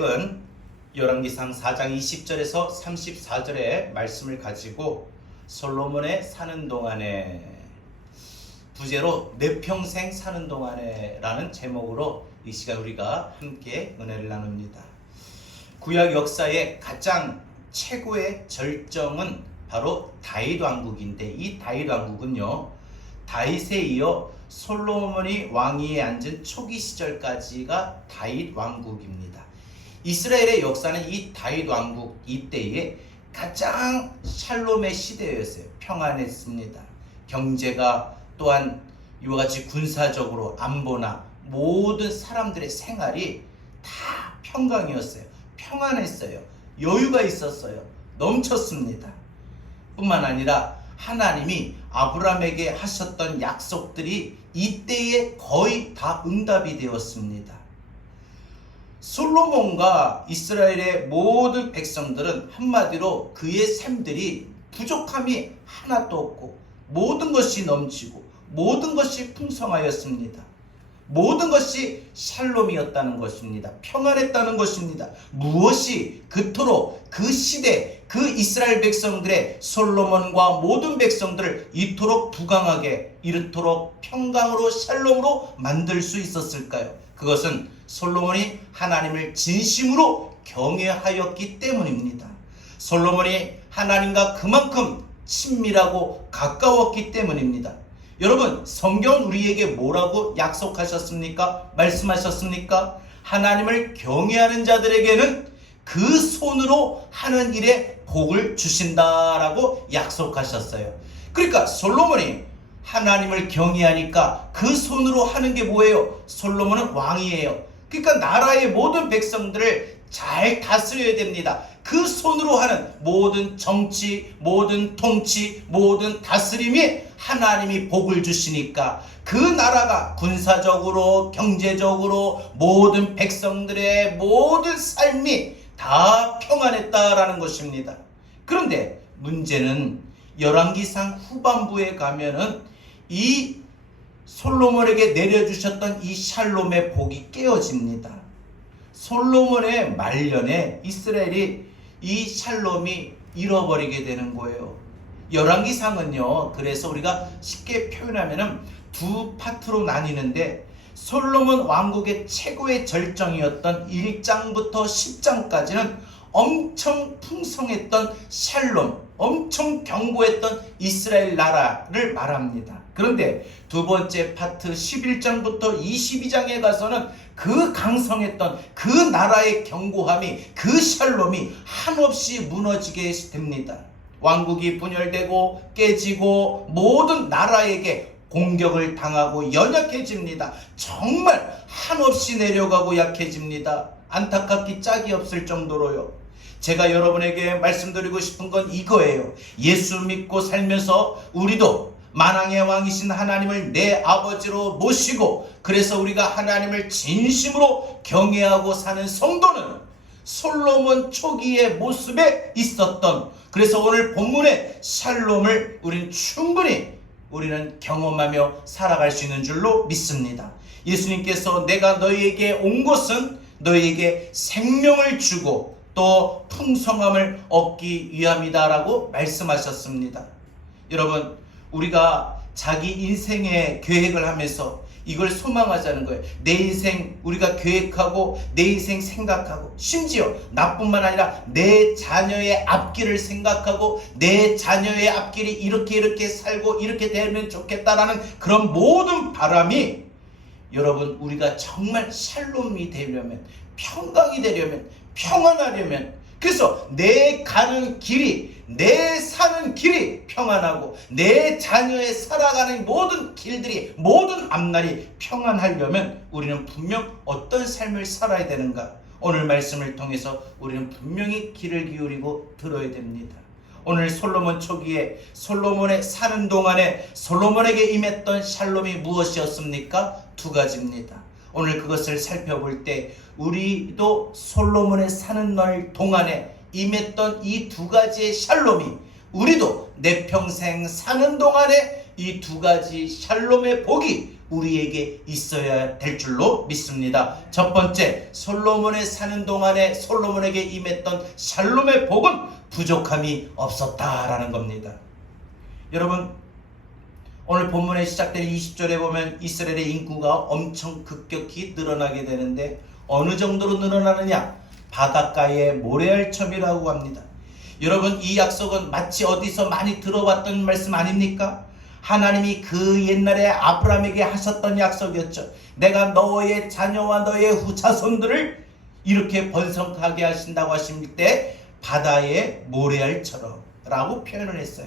은 열왕기상 4장 20절에서 34절의 말씀을 가지고 솔로몬의 사는 동안에 부제로 내 평생 사는 동안에 라는 제목으로 이 시간 우리가 함께 은혜를 나눕니다. 구약 역사의 가장 최고의 절정은 바로 다윗 왕국인데, 이 다윗 왕국은요, 다윗에 이어 솔로몬이 왕위에 앉은 초기 시절까지가 다윗 왕국입니다. 이스라엘의 역사는 이 다윗 왕국 이때에 가장 샬롬의 시대였어요. 평안했습니다. 경제가 또한 이와 같이 군사적으로 안보나 모든 사람들의 생활이 다 평강이었어요. 평안했어요. 여유가 있었어요. 넘쳤습니다. 뿐만 아니라 하나님이 아브라함에게 하셨던 약속들이 이때에 거의 다 응답이 되었습니다. 솔로몬과 이스라엘의 모든 백성들은 한마디로 그의 삶들이 부족함이 하나도 없고 모든 것이 넘치고 모든 것이 풍성하였습니다. 모든 것이 샬롬이었다는 것입니다. 평안했다는 것입니다. 무엇이 그토록 그 시대 그 이스라엘 백성들의 솔로몬과 모든 백성들을 이토록 부강하게 이르도록 평강으로 샬롬으로 만들 수 있었을까요? 그것은 솔로몬이 하나님을 진심으로 경외하였기 때문입니다. 솔로몬이 하나님과 그만큼 친밀하고 가까웠기 때문입니다. 여러분, 성경은 우리에게 뭐라고 약속하셨습니까? 말씀하셨습니까? 하나님을 경외하는 자들에게는 그 손으로 하는 일에 복을 주신다라고 약속하셨어요. 그러니까 솔로몬이 하나님을 경외하니까 그 손으로 하는 게 뭐예요? 솔로몬은 왕이에요. 그러니까 나라의 모든 백성들을 잘 다스려야 됩니다. 그 손으로 하는 모든 정치, 모든 통치, 모든 다스림이 하나님이 복을 주시니까 그 나라가 군사적으로, 경제적으로 모든 백성들의 모든 삶이 다 평안했다라는 것입니다. 그런데 문제는 열왕기상 후반부에 가면은 이 솔로몬에게 내려주셨던 이 샬롬의 복이 깨어집니다. 솔로몬의 말년에 이스라엘이 이 샬롬이 잃어버리게 되는 거예요. 열왕기상은요, 그래서 우리가 쉽게 표현하면은 두 파트로 나뉘는데, 솔로몬 왕국의 최고의 절정이었던 1장부터 10장까지는 엄청 풍성했던 샬롬, 엄청 견고했던 이스라엘 나라를 말합니다. 그런데 두 번째 파트 11장부터 22장에 가서는 그 강성했던 그 나라의 견고함이, 그 샬롬이 한없이 무너지게 됩니다. 왕국이 분열되고 깨지고 모든 나라에게 공격을 당하고 연약해집니다. 정말 한없이 내려가고 약해집니다. 안타깝기 짝이 없을 정도로요. 제가 여러분에게 말씀드리고 싶은 건 이거예요. 예수 믿고 살면서 우리도 만왕의 왕이신 하나님을 내 아버지로 모시고, 그래서 우리가 하나님을 진심으로 경외하고 사는 성도는 솔로몬 초기의 모습에 있었던, 그래서 오늘 본문의 샬롬을 우리는 충분히 경험하며 살아갈 수 있는 줄로 믿습니다. 예수님께서 내가 너희에게 온 것은 너희에게 생명을 주고 또 풍성함을 얻기 위함이다라고 말씀하셨습니다. 여러분, 우리가 자기 인생의 계획을 하면서 이걸 소망하자는 거예요. 내 인생 우리가 계획하고 내 인생 생각하고, 심지어 나뿐만 아니라 내 자녀의 앞길을 생각하고 내 자녀의 앞길이 이렇게 살고 이렇게 되면 좋겠다라는 그런 모든 바람이, 여러분, 우리가 정말 샬롬이 되려면, 평강이 되려면, 평안하려면, 그래서 내 가는 길이, 내 사는 길이 평안하고 내 자녀의 살아가는 모든 길들이, 모든 앞날이 평안하려면 우리는 분명 어떤 삶을 살아야 되는가? 오늘 말씀을 통해서 우리는 분명히 귀를 기울이고 들어야 됩니다. 오늘 솔로몬 초기에 솔로몬의 사는 동안에 솔로몬에게 임했던 샬롬이 무엇이었습니까? 두 가지입니다. 오늘 그것을 살펴볼 때 우리도 솔로몬의 사는 날 동안에 임했던 이 두 가지의 샬롬이 우리도 내 평생 사는 동안에 이 두 가지 샬롬의 복이 우리에게 있어야 될 줄로 믿습니다. 첫 번째, 솔로몬의 사는 동안에 솔로몬에게 임했던 샬롬의 복은 부족함이 없었다라는 겁니다. 여러분, 오늘 본문에 시작된 20절에 보면 이스라엘의 인구가 엄청 급격히 늘어나게 되는데 어느 정도로 늘어나느냐? 바닷가의 모래알첨이라고 합니다. 여러분, 이 약속은 마치 어디서 많이 들어봤던 말씀 아닙니까? 하나님이 그 옛날에 아브라함에게 하셨던 약속이었죠. 내가 너의 자녀와 너의 후자손들을 이렇게 번성하게 하신다고 하실 때 바다의 모래알처럼 라고 표현을 했어요.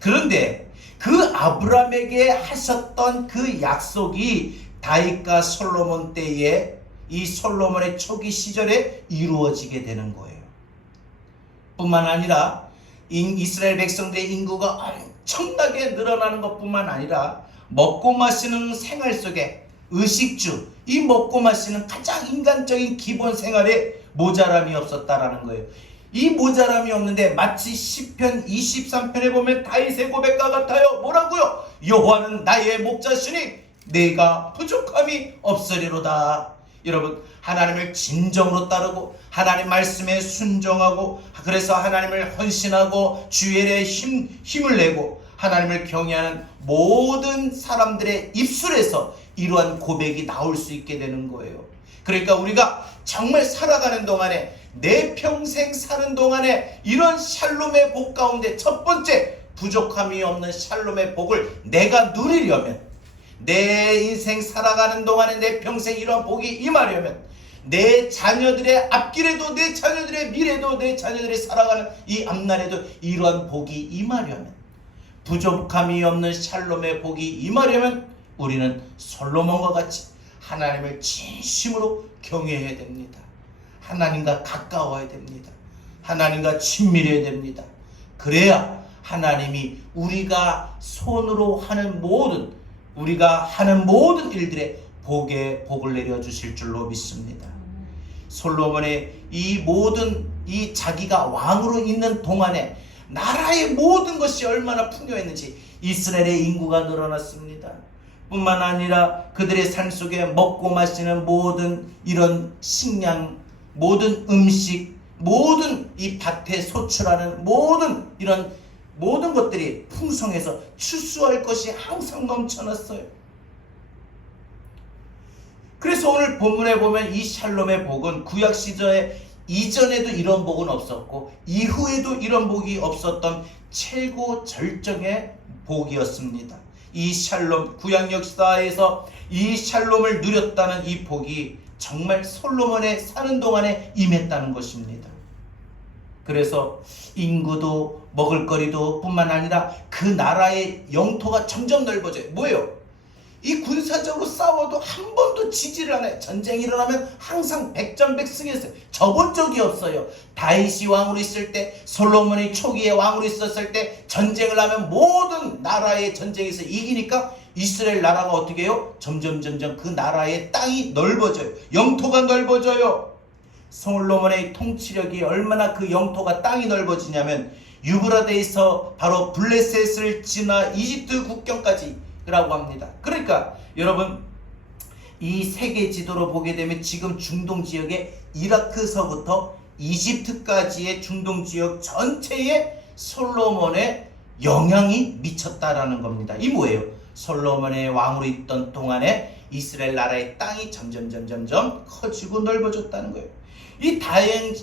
그런데 그 아브라함에게 하셨던 그 약속이 다윗과 솔로몬 때에 이 솔로몬의 초기 시절에 이루어지게 되는 거예요. 뿐만 아니라 이스라엘 백성들의 인구가 엄청나게 늘어나는 것뿐만 아니라 먹고 마시는 생활 속에 의식주, 이 먹고 마시는 가장 인간적인 기본 생활에 모자람이 없었다라는 거예요. 이 모자람이 없는데 마치 시편 23편에 보면 다윗의 고백과 같아요. 뭐라고요? 여호와는 나의 목자시니 내가 부족함이 없으리로다. 여러분, 하나님을 진정으로 따르고 하나님 말씀에 순종하고 그래서 하나님을 헌신하고 주일에 힘을 내고 하나님을 경외하는 모든 사람들의 입술에서 이러한 고백이 나올 수 있게 되는 거예요. 그러니까 우리가 정말 살아가는 동안에 내 평생 사는 동안에 이런 샬롬의 복 가운데 첫 번째, 부족함이 없는 샬롬의 복을 내가 누리려면, 내 인생 살아가는 동안에 내 평생 이런 복이 임하려면, 내 자녀들의 앞길에도 내 자녀들의 미래도 내 자녀들이 살아가는 이 앞날에도 이러한 복이 임하려면, 부족함이 없는 샬롬의 복이 임하려면 우리는 솔로몬과 같이 하나님을 진심으로 경외해야 됩니다. 하나님과 가까워야 됩니다. 하나님과 친밀해야 됩니다. 그래야 하나님이 우리가 손으로 하는 우리가 하는 모든 일들에 복을 내려주실 줄로 믿습니다. 솔로몬의 이 자기가 왕으로 있는 동안에 나라의 모든 것이 얼마나 풍요했는지 이스라엘의 인구가 늘어났습니다. 뿐만 아니라 그들의 삶 속에 먹고 마시는 모든 이런 식량, 모든 음식, 모든 이 밭에 소출하는 모든 것들이 풍성해서 추수할 것이 항상 넘쳐났어요. 그래서 오늘 본문에 보면 이 샬롬의 복은 구약 시절에 이전에도 이런 복은 없었고 이후에도 이런 복이 없었던 최고 절정의 복이었습니다. 이 샬롬, 구약 역사에서 이 샬롬을 누렸다는 이 복이 정말 솔로몬의 사는 동안에 임했다는 것입니다. 그래서 인구도 먹을거리도 뿐만 아니라 그 나라의 영토가 점점 넓어져요. 뭐예요? 이 군사적으로 싸워도 한 번도 지지를 않아요. 전쟁이 일어나면 항상 백전백승이었어요. 져본 적이 없어요. 다윗이 왕으로 있을 때, 솔로몬이 초기에 왕으로 있었을 때 전쟁을 하면 모든 나라의 전쟁에서 이기니까 이스라엘 나라가 어떻게 해요? 점점 그 나라의 땅이 넓어져요. 영토가 넓어져요. 솔로몬의 통치력이 얼마나 그 영토가 땅이 넓어지냐면 유브라데에서 바로 블레셋을 지나 이집트 국경까지 라고 합니다. 그러니까 여러분, 이 세계 지도로 보게 되면 지금 중동 지역의 이라크서부터 이집트까지의 중동 지역 전체에 솔로몬의 영향이 미쳤다라는 겁니다. 이 뭐예요? 솔로몬의 왕으로 있던 동안에 이스라엘 나라의 땅이 점점 커지고 넓어졌다는 거예요.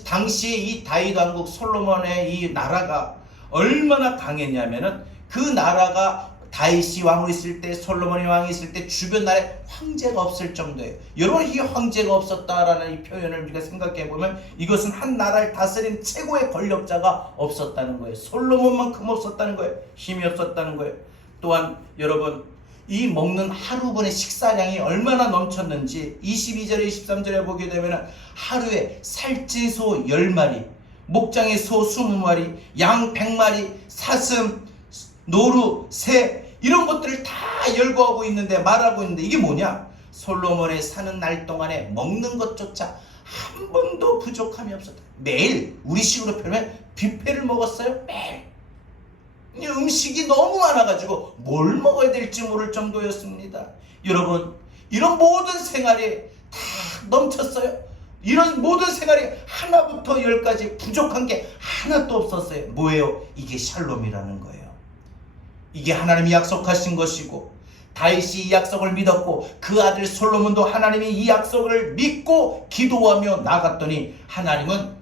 당시에 이 다윗 왕국 솔로몬의 이 나라가 얼마나 강했냐면은 그 나라가 다윗이 왕으로 있을 때, 솔로몬이 왕이 있을 때 주변 나라에 황제가 없을 정도예요. 여러분, 이 황제가 없었다라는 이 표현을 우리가 생각해 보면 이것은 한 나라를 다스린 최고의 권력자가 없었다는 거예요. 솔로몬만큼 없었다는 거예요. 힘이 없었다는 거예요. 또한 여러분, 이 먹는 하루분의 식사량이 얼마나 넘쳤는지 22절에 23절에 보게 되면 하루에 살찌소 10마리, 목장의 소 20마리, 양 100마리, 사슴, 노루, 새 이런 것들을 다 열거하고 있는데 말하고 있는데 이게 뭐냐? 솔로몬의 사는 날 동안에 먹는 것조차 한 번도 부족함이 없었다. 매일 우리 식으로 표현하면 뷔페를 먹었어요. 매일. 이 음식이 너무 많아가지고 뭘 먹어야 될지 모를 정도였습니다. 여러분, 이런 모든 생활이 다 넘쳤어요. 이런 모든 생활이 하나부터 열까지 부족한 게 하나도 없었어요. 뭐예요? 이게 샬롬이라는 거예요. 이게 하나님이 약속하신 것이고, 다윗이 이 약속을 믿었고 그 아들 솔로몬도 하나님이 이 약속을 믿고 기도하며 나갔더니 하나님은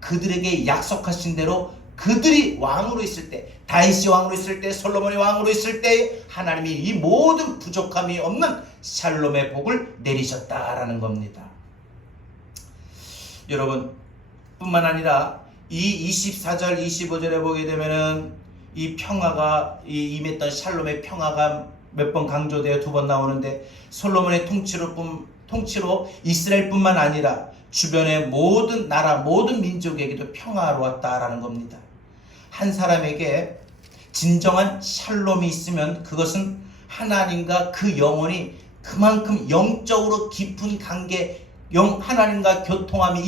그들에게 약속하신 대로 그들이 왕으로 있을 때, 다윗이 왕으로 있을 때, 솔로몬이 왕으로 있을 때 하나님이 이 모든 부족함이 없는 샬롬의 복을 내리셨다라는 겁니다. 여러분, 뿐만 아니라 이 24절 25절에 보게 되면은 이 평화가, 이 임했던 샬롬의 평화가 몇 번 강조되어 2번 나오는데, 솔로몬의 통치로 이스라엘뿐만 아니라 주변의 모든 나라, 모든 민족에게도 평화로웠다라는 겁니다. 한 사람에게 진정한 샬롬이 있으면 그것은 하나님과 그 영혼이 그만큼 영적으로 깊은 관계, 하나님과 교통함이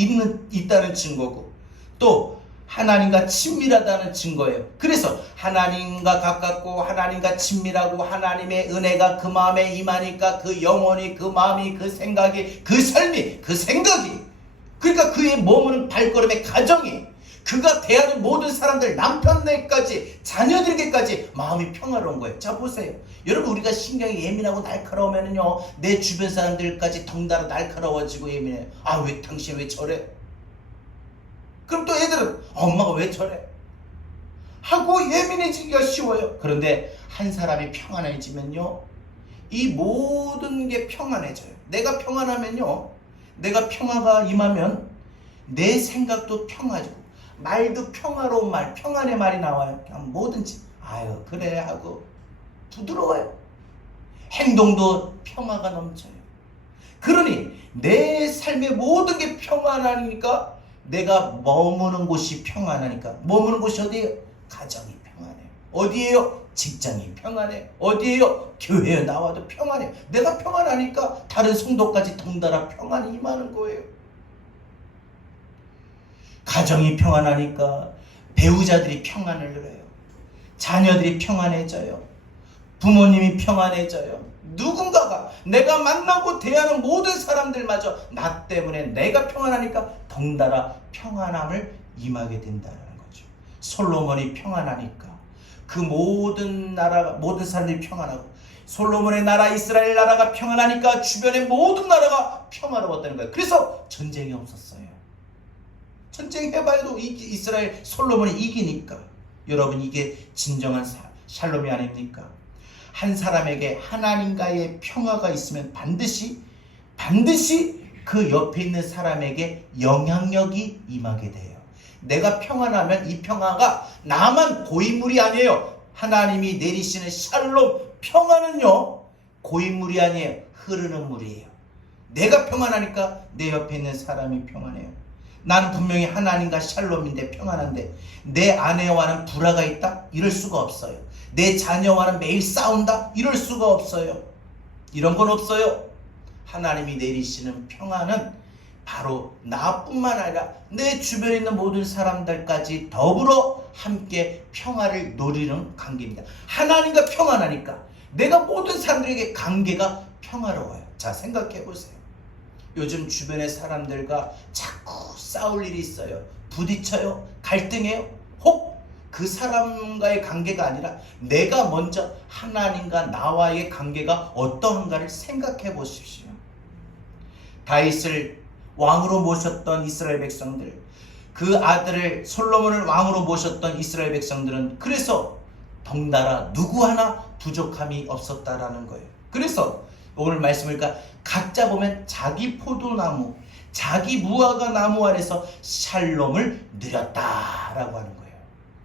있다는 증거고, 또 하나님과 친밀하다는 증거예요. 그래서 하나님과 가깝고 하나님과 친밀하고 하나님의 은혜가 그 마음에 임하니까 그 영혼이, 그 마음이, 그 생각이, 그 삶이, 그 생각이, 그러니까 그의 머무는 발걸음의 가정이, 그가 대하는 모든 사람들, 남편들까지 자녀들에게까지 마음이 평화로운 거예요. 자, 보세요. 여러분, 우리가 신경이 예민하고 날카로우면은요, 내 주변 사람들까지 덩달아 날카로워지고 예민해요. 아, 왜 당신 왜 저래? 그럼 또 애들은 엄마가 왜 저래? 하고 예민해지기가 쉬워요. 그런데 한 사람이 평안해지면요, 이 모든 게 평안해져요. 내가 평안하면요, 내가 평화가 임하면 내 생각도 평화지고, 말도 평화로운 말, 평안의 말이 나와요. 그냥 뭐든지 아유 그래 하고 부드러워요. 행동도 평화가 넘쳐요. 그러니 내 삶의 모든 게 평안하니까 내가 머무는 곳이 평안하니까, 머무는 곳이 어디예요? 가정이 평안해요. 어디예요? 직장이 평안해요. 어디예요? 교회에 나와도 평안해요. 내가 평안하니까 다른 성도까지 덩달아 평안이 임하는 거예요. 가정이 평안하니까 배우자들이 평안을 누려요. 자녀들이 평안해져요. 부모님이 평안해져요. 누군가가, 내가 만나고 대하는 모든 사람들마저 나 때문에 내가 평안하니까 덩달아 평안함을 임하게 된다는 거죠. 솔로몬이 평안하니까 그 모든 나라가, 모든 사람들이 평안하고, 솔로몬의 나라 이스라엘 나라가 평안하니까 주변의 모든 나라가 평화로웠다는 거예요. 그래서 전쟁이 없었어요. 전쟁 해봐도 이스라엘 솔로몬이 이기니까. 여러분, 이게 진정한 샬롬이 아닙니까? 한 사람에게 하나님과의 평화가 있으면 반드시 그 옆에 있는 사람에게 영향력이 임하게 돼요. 내가 평안하면 이 평화가 나만 고인물이 아니에요. 하나님이 내리시는 샬롬 평화는요, 고인물이 아니에요. 흐르는 물이에요. 내가 평안하니까 내 옆에 있는 사람이 평안해요. 나는 분명히 하나님과 샬롬인데 평안한데 내 아내와는 불화가 있다? 이럴 수가 없어요. 내 자녀와는 매일 싸운다? 이럴 수가 없어요. 이런 건 없어요. 하나님이 내리시는 평안은 바로 나뿐만 아니라 내 주변에 있는 모든 사람들까지 더불어 함께 평화를 누리는 관계입니다. 하나님과 평안하니까 내가 모든 사람들에게 관계가 평화로워요. 자, 생각해 보세요. 요즘 주변의 사람들과 자꾸 싸울 일이 있어요. 부딪혀요. 갈등해요. 혹 그 사람과의 관계가 아니라 내가 먼저 하나님과 나와의 관계가 어떠한가를 생각해 보십시오. 다윗을 왕으로 모셨던 이스라엘 백성들, 그 아들을 솔로몬을 왕으로 모셨던 이스라엘 백성들은 그래서 덩달아 누구 하나 부족함이 없었다라는 거예요. 그래서 오늘 말씀을 각자 보면 자기 포도나무, 자기 무화과 나무 아래서 샬롬을 누렸다라고 하는 거예요.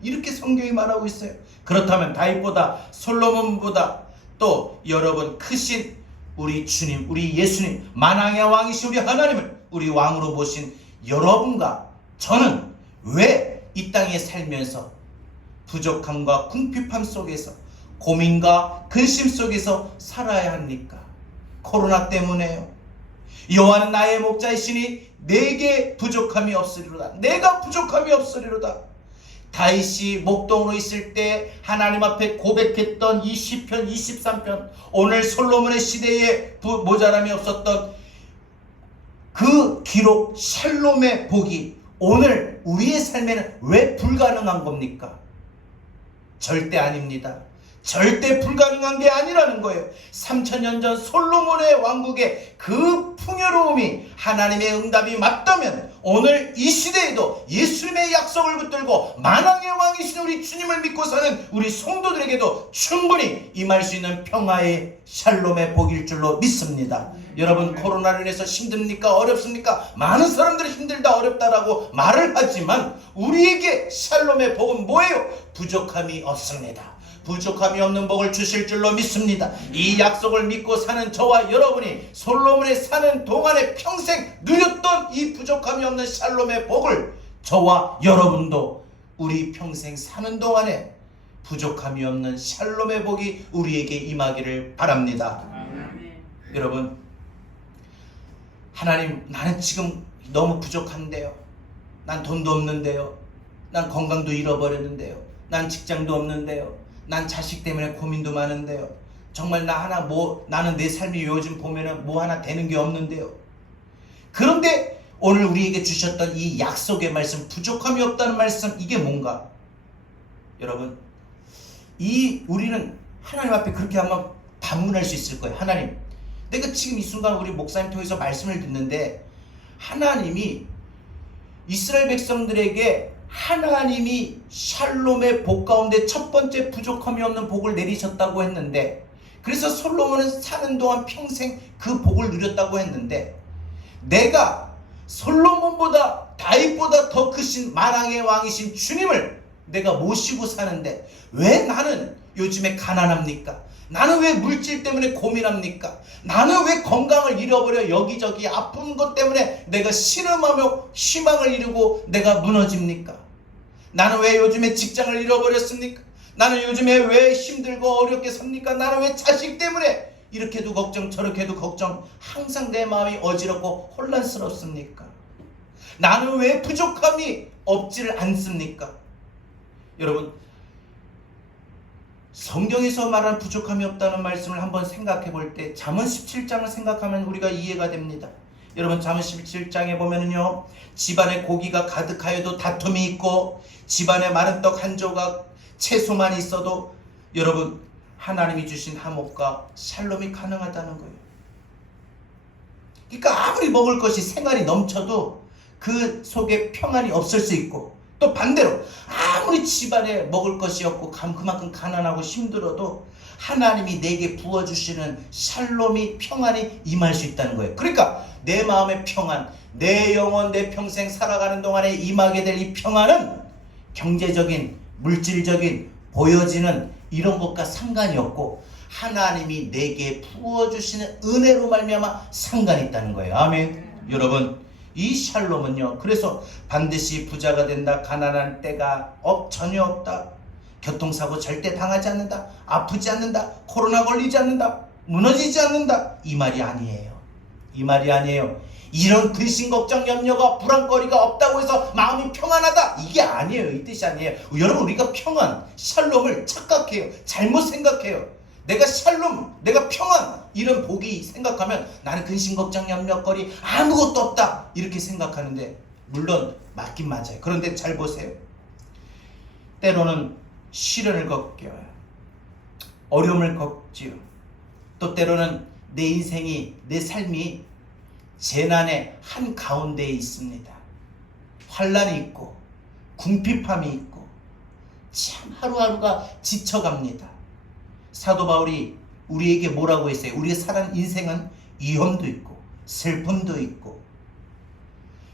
이렇게 성경이 말하고 있어요. 그렇다면 다윗보다, 솔로몬보다, 또 여러분 크신 우리 주님, 우리 예수님, 만왕의 왕이신 우리 하나님을 우리 왕으로 모신 여러분과 저는 왜 이 땅에 살면서 부족함과 궁핍함 속에서, 고민과 근심 속에서 살아야 합니까? 코로나 때문에요. 여호와는 나의 목자이시니 내게 부족함이 없으리로다. 내가 부족함이 없으리로다. 다윗이 목동으로 있을 때 하나님 앞에 고백했던 이 시편 23편, 오늘 솔로몬의 시대에 모자람이 없었던 그 기록 샬롬의 복이 오늘 우리의 삶에는 왜 불가능한 겁니까? 절대 아닙니다. 절대 불가능한 게 아니라는 거예요. 3000년 전 솔로몬의 왕국의 그 풍요로움이 하나님의 응답이 맞다면 오늘 이 시대에도 예수님의 약속을 붙들고 만왕의 왕이신 우리 주님을 믿고 사는 우리 성도들에게도 충분히 임할 수 있는 평화의 샬롬의 복일 줄로 믿습니다. 여러분, 코로나로 인해서 힘듭니까? 어렵습니까? 많은 사람들이 힘들다 어렵다라고 말을 하지만 우리에게 샬롬의 복은 뭐예요? 부족함이 없습니다. 부족함이 없는 복을 주실 줄로 믿습니다. 이 약속을 믿고 사는 저와 여러분이 솔로몬에 사는 동안에 평생 누렸던 이 부족함이 없는 샬롬의 복을 저와 여러분도 우리 평생 사는 동안에 부족함이 없는 샬롬의 복이 우리에게 임하기를 바랍니다. 여러분, 하나님, 나는 지금 너무 부족한데요. 난 돈도 없는데요. 난 건강도 잃어버렸는데요. 난 직장도 없는데요. 난 자식 때문에 고민도 많은데요. 정말 나는 내 삶이 요즘 보면은 뭐 하나 되는 게 없는데요. 그런데 오늘 우리에게 주셨던 이 약속의 말씀, 부족함이 없다는 말씀, 이게 뭔가? 여러분, 우리는 하나님 앞에 그렇게 한번 반문할 수 있을 거예요. 하나님, 내가 지금 이 순간 우리 목사님 통해서 말씀을 듣는데 하나님이 이스라엘 백성들에게 하나님이 샬롬의 복 가운데 첫 번째 부족함이 없는 복을 내리셨다고 했는데, 그래서 솔로몬은 사는 동안 평생 그 복을 누렸다고 했는데, 내가 솔로몬보다 다윗보다 더 크신 만왕의 왕이신 주님을 내가 모시고 사는데 왜 나는 요즘에 가난합니까? 나는 왜 물질 때문에 고민합니까? 나는 왜 건강을 잃어버려 여기저기 아픈 것 때문에 내가 신음하며 희망을 잃고 내가 무너집니까? 나는 왜 요즘에 직장을 잃어버렸습니까? 나는 요즘에 왜 힘들고 어렵게 삽니까? 나는 왜 자식 때문에 이렇게도 걱정 저렇게도 걱정, 항상 내 마음이 어지럽고 혼란스럽습니까? 나는 왜 부족함이 없지를 않습니까? 여러분, 성경에서 말한 부족함이 없다는 말씀을 한번 생각해 볼 때 잠언 17장을 생각하면 우리가 이해가 됩니다. 여러분, 잠언 17장에 보면은요, 집안에 고기가 가득하여도 다툼이 있고 집안에 마른 떡 한 조각 채소만 있어도 여러분, 하나님이 주신 화목과 샬롬이 가능하다는 거예요. 그러니까 아무리 먹을 것이 생활이 넘쳐도 그 속에 평안이 없을 수 있고, 또 반대로 아무리 집안에 먹을 것이 없고 그만큼 가난하고 힘들어도 하나님이 내게 부어주시는 샬롬이, 평안이 임할 수 있다는 거예요. 그러니까 내 마음의 평안, 내 영혼, 내 평생 살아가는 동안에 임하게 될 이 평안은 경제적인, 물질적인, 보여지는 이런 것과 상관이 없고 하나님이 내게 부어주시는 은혜로 말미암아 상관이 있다는 거예요. 아멘. 여러분, 이 샬롬은요, 그래서 반드시 부자가 된다, 가난한 때가 전혀 없다, 교통사고 절대 당하지 않는다, 아프지 않는다, 코로나 걸리지 않는다, 무너지지 않는다, 이 말이 아니에요. 이 말이 아니에요. 이런 근심 걱정 염려가 불안거리가 없다고 해서 마음이 평안하다, 이게 아니에요. 이 뜻이 아니에요. 여러분, 우리가 평안, 샬롬을 착각해요. 잘못 생각해요. 내가 샬롬, 내가 평안, 이런 복이 생각하면 나는 근심 걱정 염려거리 아무것도 없다 이렇게 생각하는데, 물론 맞긴 맞아요. 그런데 잘 보세요. 때로는 시련을 겪어요. 어려움을 겪지요. 또 때로는 내 인생이, 내 삶이 재난의 한가운데에 있습니다. 환난이 있고 궁핍함이 있고 참 하루하루가 지쳐갑니다. 사도 바울이 우리에게 뭐라고 했어요? 우리의 살아가는 인생은 위험도 있고 슬픔도 있고,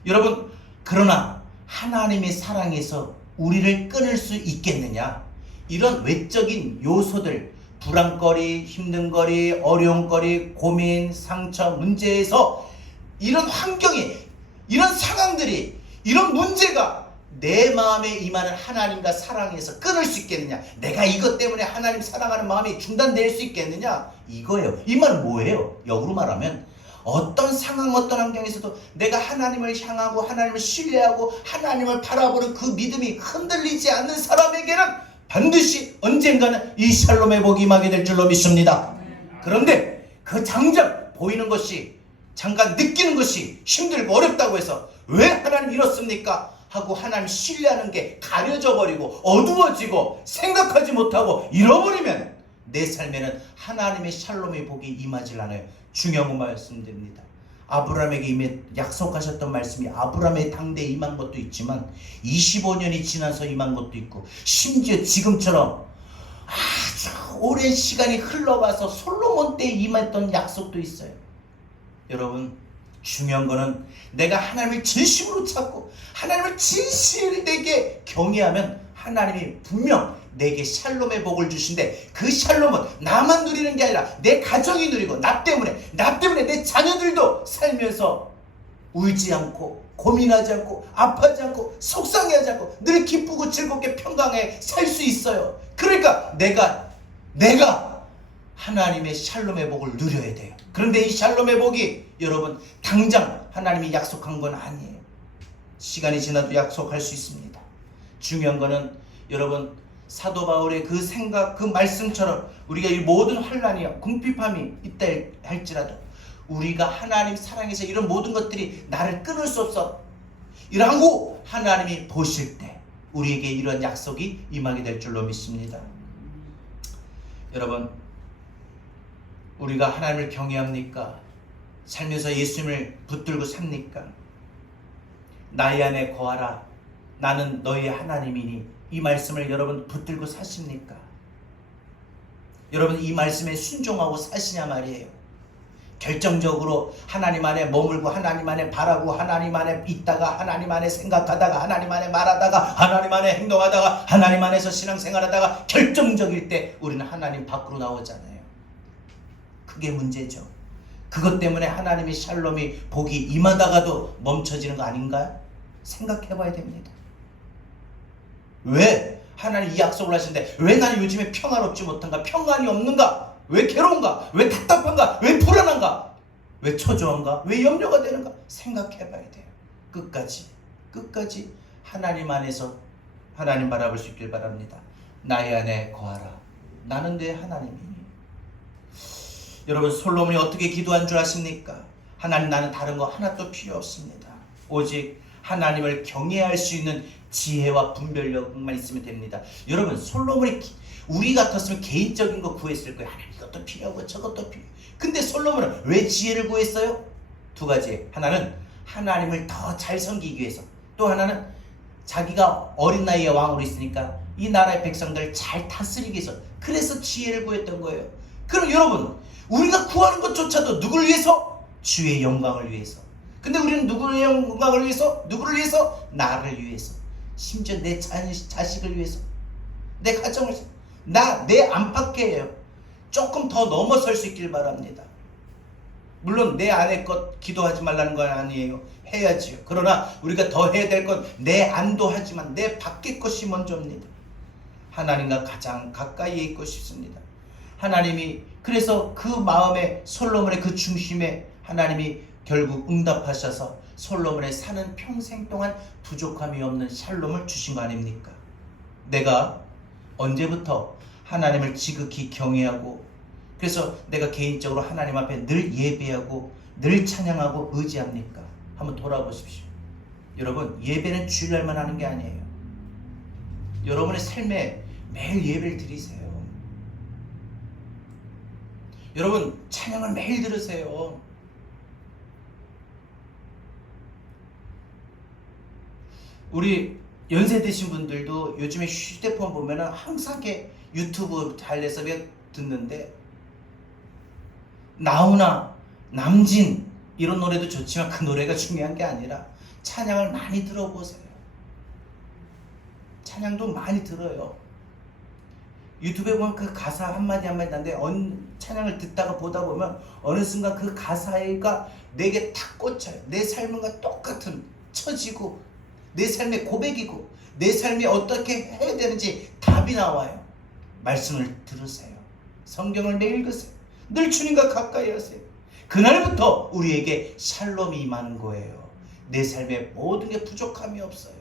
여러분, 그러나 하나님의 사랑에서 우리를 끊을 수 있겠느냐? 이런 외적인 요소들, 불안거리, 힘든거리, 어려움거리, 고민, 상처, 문제에서 이런 환경이, 이런 상황들이, 이런 문제가 내 마음에 임하는 하나님과 사랑에서 끊을 수 있겠느냐? 내가 이것 때문에 하나님 사랑하는 마음이 중단될 수 있겠느냐? 이거예요. 이 말은 뭐예요? 역으로 말하면 어떤 상황, 어떤 환경에서도 내가 하나님을 향하고 하나님을 신뢰하고 하나님을 바라보는 그 믿음이 흔들리지 않는 사람에게는 반드시 언젠가는 이 샬롬의 복이 임하게 될 줄로 믿습니다. 그런데 그 당장 보이는 것이, 잠깐 느끼는 것이 힘들고 어렵다고 해서 왜 하나님 이렇습니까? 하고 하나님 신뢰하는 게 가려져 버리고 어두워지고 생각하지 못하고 잃어버리면 내 삶에는 하나님의 샬롬의 복이 임하지 않아요. 중요한 말씀드립니다. 아브라함에게 약속하셨던 말씀이 아브라함의 당대에 임한 것도 있지만 25년이 지나서 임한 것도 있고, 심지어 지금처럼 아주 오랜 시간이 흘러가서 솔로몬 때에 임했던 약속도 있어요. 여러분, 중요한 거는 내가 하나님을 진심으로 찾고 하나님을 진실되게 경외하면 하나님이 분명 내게 샬롬의 복을 주신데, 그 샬롬은 나만 누리는 게 아니라 내 가정이 누리고 나 때문에 내 자녀들도 살면서 울지 않고 고민하지 않고 아파하지 않고 속상해하지 않고 늘 기쁘고 즐겁게 평강하게 살 수 있어요. 그러니까 내가 하나님의 샬롬의 복을 누려야 돼요. 그런데 이 샬롬의 복이 여러분 당장 하나님이 약속한 건 아니에요. 시간이 지나도 약속할 수 있습니다. 중요한 거는 여러분, 사도 바울의 그 생각, 그 말씀처럼 우리가 이 모든 환난이요 궁핍함이 있다 할지라도 우리가 하나님 사랑해서 이런 모든 것들이 나를 끊을 수 없어 이러고 하나님이 보실 때 우리에게 이런 약속이 임하게 될 줄로 믿습니다. 여러분, 우리가 하나님을 경외합니까? 살면서 예수님을 붙들고 삽니까? 나의 안에 거하라, 나는 너의 하나님이니, 이 말씀을 여러분 붙들고 사십니까? 여러분, 이 말씀에 순종하고 사시냐 말이에요. 결정적으로 하나님 안에 머물고 하나님 안에 바라고 하나님 안에 있다가 하나님 안에 생각하다가 하나님 안에 말하다가 하나님 안에 행동하다가 하나님 안에서 신앙생활하다가 결정적일 때 우리는 하나님 밖으로 나오잖아요. 그게 문제죠. 그것 때문에 하나님의 샬롬이 복이 임하다가도 멈춰지는 거 아닌가요? 생각해 봐야 됩니다. 왜 하나님 이 약속을 하시는데 왜 나는 요즘에 평화롭지 못한가? 평안이 없는가? 왜 괴로운가? 왜 답답한가? 왜 불안한가? 왜 초조한가? 왜 염려가 되는가? 생각해 봐야 돼요. 끝까지 하나님 안에서 하나님 바라볼 수 있길 바랍니다. 나의 안에 거하라, 나는 내 하나님이니. 여러분, 솔로몬이 어떻게 기도한 줄 아십니까? 하나님, 나는 다른 거 하나도 필요 없습니다. 오직 하나님을 경외할 수 있는 지혜와 분별력만 있으면 됩니다. 여러분, 솔로몬이 우리 같았으면 개인적인 거 구했을 거예요. 하나님 이것도 필요하고 저것도 필요해. 근데 솔로몬은 왜 지혜를 구했어요? 두 가지. 하나는 하나님을 더 잘 섬기기 위해서, 또 하나는 자기가 어린 나이에 왕으로 있으니까 이 나라의 백성들을 잘 다스리기 위해서, 그래서 지혜를 구했던 거예요. 그럼 여러분, 우리가 구하는 것조차도 누구를 위해서? 주의 영광을 위해서. 근데 우리는 누구의 영광을 위해서? 누구를 위해서? 나를 위해서. 심지어 내 자식을 위해서, 내 가정을 위해서, 내 안팎이에요. 조금 더 넘어설 수 있길 바랍니다. 물론 내 안의 것 기도하지 말라는 건 아니에요. 해야지요. 그러나 우리가 더 해야 될 건 내 안도 하지만 내 밖의 것이 먼저입니다. 하나님과 가장 가까이에 있고 싶습니다. 하나님이 그래서 그 마음에, 솔로몬의 그 중심에 하나님이 결국 응답하셔서 솔로몬의 사는 평생 동안 부족함이 없는 샬롬을 주신 거 아닙니까? 내가 언제부터 하나님을 지극히 경외하고, 그래서 내가 개인적으로 하나님 앞에 늘 예배하고 늘 찬양하고 의지합니까? 한번 돌아보십시오. 여러분, 예배는 주일날만 하는 게 아니에요. 여러분의 삶에 매일 예배를 드리세요. 여러분, 찬양을 매일 들으세요. 우리 연세 드신 분들도 요즘에 휴대폰 보면은 항상 유튜브 달래서 듣는데, 나훈아, 남진 이런 노래도 좋지만 그 노래가 중요한 게 아니라 찬양을 많이 들어보세요. 찬양도 많이 들어요. 유튜브에 보면 그 가사 한마디 한마디 나는데 찬양을 듣다가 보다 보면 어느 순간 그 가사가 내게 탁 꽂혀요. 내 삶과 똑같은 처지고 내 삶의 고백이고 내 삶이 어떻게 해야 되는지 답이 나와요. 말씀을 들으세요. 성경을 매일 읽으세요. 늘 주님과 가까이 하세요. 그날부터 우리에게 샬롬이 임하는 거예요. 내 삶에 모든 게 부족함이 없어요.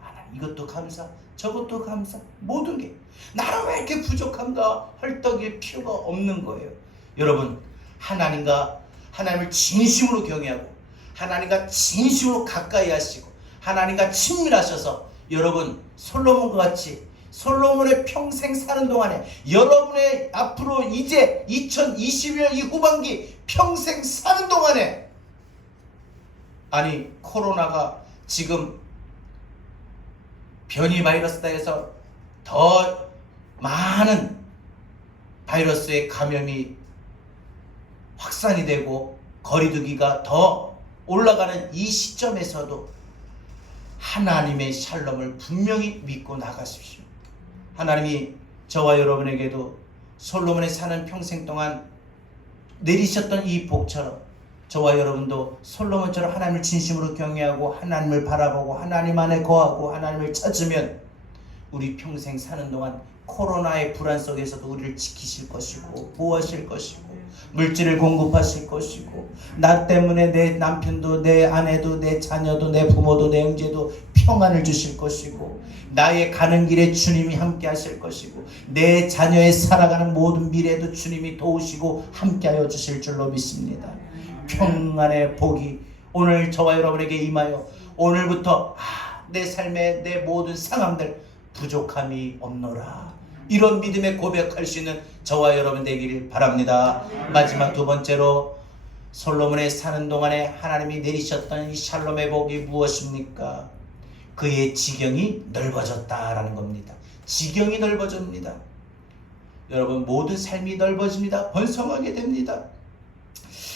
하나님 이것도 감사, 저것도 감사, 모든 게 나는 왜 이렇게 부족한가 헐떡일 필요가 없는 거예요. 여러분, 하나님을 진심으로 경외하고 하나님과 진심으로 가까이 하시고 하나님과 친밀하셔서 여러분 솔로몬과 같이 솔로몬의 평생 사는 동안에 여러분의 앞으로 이제 2021년 이 후반기 평생 사는 동안에 아니 코로나가 지금 변이 바이러스다 해서 더 많은 바이러스의 감염이 확산이 되고 거리두기가 더 올라가는 이 시점에서도 하나님의 샬롬을 분명히 믿고 나가십시오. 하나님이 저와 여러분에게도 솔로몬의 사는 평생 동안 내리셨던 이 복처럼 저와 여러분도 솔로몬처럼 하나님을 진심으로 경외하고 하나님을 바라보고 하나님 안에 거하고 하나님을 찾으면 우리 평생 사는 동안 코로나의 불안 속에서도 우리를 지키실 것이고 보호하실 것이고 물질을 공급하실 것이고 나 때문에 내 남편도 내 아내도 내 자녀도 내 부모도 내 형제도 평안을 주실 것이고 나의 가는 길에 주님이 함께 하실 것이고 내 자녀의 살아가는 모든 미래도 주님이 도우시고 함께하여 주실 줄로 믿습니다. 평안의 복이 오늘 저와 여러분에게 임하여 오늘부터 내 삶의 내 모든 상황들 부족함이 없노라 이런 믿음의 고백할 수 있는 저와 여러분 되기를 바랍니다. 마지막 두 번째로 솔로몬의 사는 동안에 하나님이 내리셨던 이 샬롬의 복이 무엇입니까? 그의 지경이 넓어졌다라는 겁니다. 지경이 넓어집니다. 여러분 모든 삶이 넓어집니다. 번성하게 됩니다.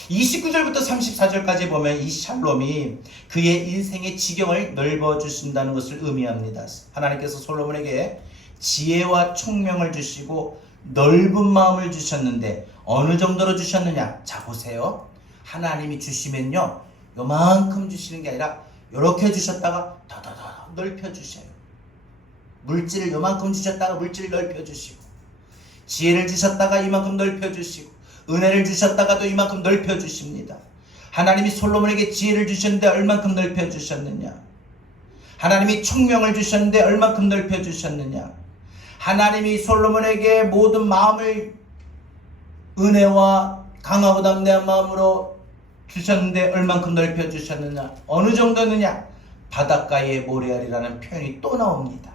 29절부터 34절까지 보면 이 샬롬이 그의 인생의 지경을 넓어주신다는 것을 의미합니다. 하나님께서 솔로몬에게 지혜와 총명을 주시고 넓은 마음을 주셨는데 어느 정도로 주셨느냐? 자 보세요. 하나님이 주시면요 요만큼 주시는 게 아니라 요렇게 주셨다가 더더더 넓혀주셔요. 물질을 요만큼 주셨다가 물질을 넓혀주시고 지혜를 주셨다가 이만큼 넓혀주시고 은혜를 주셨다가도 이만큼 넓혀주십니다. 하나님이 솔로몬에게 지혜를 주셨는데 얼만큼 넓혀주셨느냐? 하나님이 총명을 주셨는데 얼만큼 넓혀주셨느냐? 하나님이 솔로몬에게 모든 마음을 은혜와 강하고 담대한 마음으로 주셨는데 얼만큼 넓혀주셨느냐? 어느 정도느냐? 바닷가의 모래알이라는 표현이 또 나옵니다.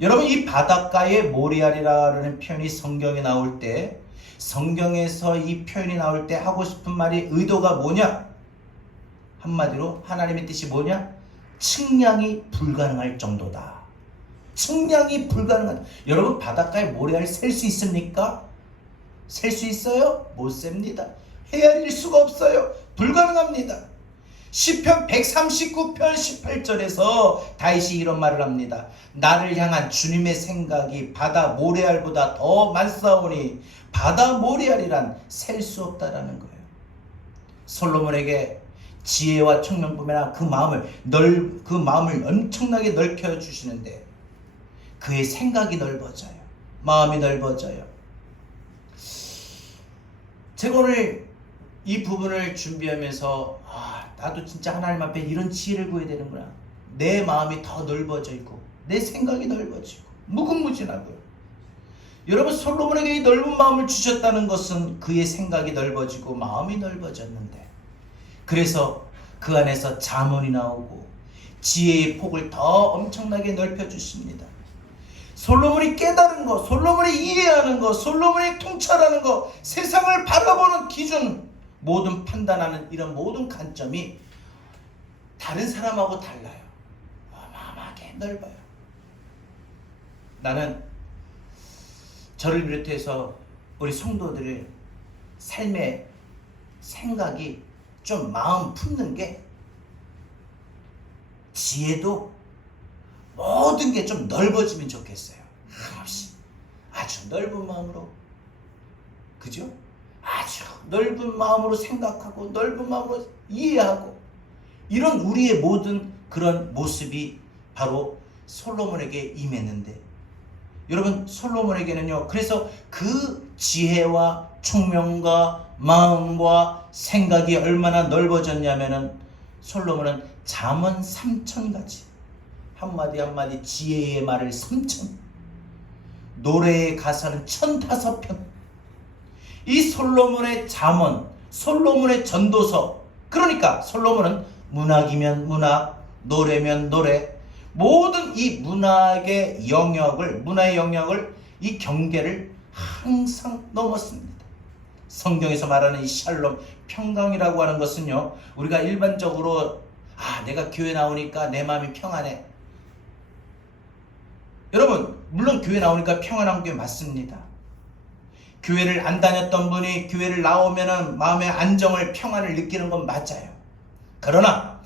여러분 이 바닷가의 모래알이라는 표현이 성경에 나올 때 성경에서 이 표현이 나올 때 하고 싶은 말이 의도가 뭐냐? 한마디로 하나님의 뜻이 뭐냐? 측량이 불가능할 정도다. 측량이 불가능한. 여러분 바닷가에 모래알 셀 수 있습니까? 셀 수 있어요? 못 셉니다. 헤아릴 수가 없어요. 불가능합니다. 시편 139편 18절에서 다윗이 이런 말을 합니다. 나를 향한 주님의 생각이 바다 모래알보다 더 많사오니 바다 모래알이란 셀 수 없다라는 거예요. 솔로몬에게 지혜와 총명뿐만 아니라 그 마음을 엄청나게 넓혀 주시는데 그의 생각이 넓어져요. 마음이 넓어져요. 제가 오늘 이 부분을 준비하면서 나도 진짜 하나님 앞에 이런 지혜를 구해야 되는구나. 내 마음이 더 넓어져 있고 내 생각이 넓어지고 무궁무진하고요. 여러분 솔로몬에게 이 넓은 마음을 주셨다는 것은 그의 생각이 넓어지고 마음이 넓어졌는데 그래서 그 안에서 잠언이 나오고 지혜의 폭을 더 엄청나게 넓혀주십니다. 솔로몬이 깨달은 것, 솔로몬이 이해하는 것, 솔로몬이 통찰하는 것, 세상을 바라보는 기준, 모든 판단하는 이런 모든 관점이 다른 사람하고 달라요. 어마어마하게 넓어요. 나는 저를 비롯해서 우리 성도들을 삶의 생각이 좀 마음 품는 게 지혜도 모든 게 좀 넓어지면 좋겠어요. 한없이 아주 넓은 마음으로, 그죠? 아주 넓은 마음으로 생각하고 넓은 마음으로 이해하고 이런 우리의 모든 그런 모습이 바로 솔로몬에게 임했는데 여러분 솔로몬에게는요 그래서 그 지혜와 총명과 마음과 생각이 얼마나 넓어졌냐면은 솔로몬은 잠언 3,000가지, 한마디 한마디 지혜의 말을 3,000, 노래의 가사는 1,005편. 이 솔로몬의 잠언, 솔로몬의 전도서, 그러니까 솔로몬은 문학이면 문학, 노래면 노래, 모든 이 문화의 영역을, 이 경계를 항상 넘었습니다. 성경에서 말하는 이 샬롬, 평강이라고 하는 것은요, 우리가 일반적으로 내가 교회 나오니까 내 마음이 평안해. 여러분, 물론 교회 나오니까 평안한 게 맞습니다. 교회를 안 다녔던 분이 교회를 나오면은 마음의 안정을, 평안을 느끼는 건 맞아요. 그러나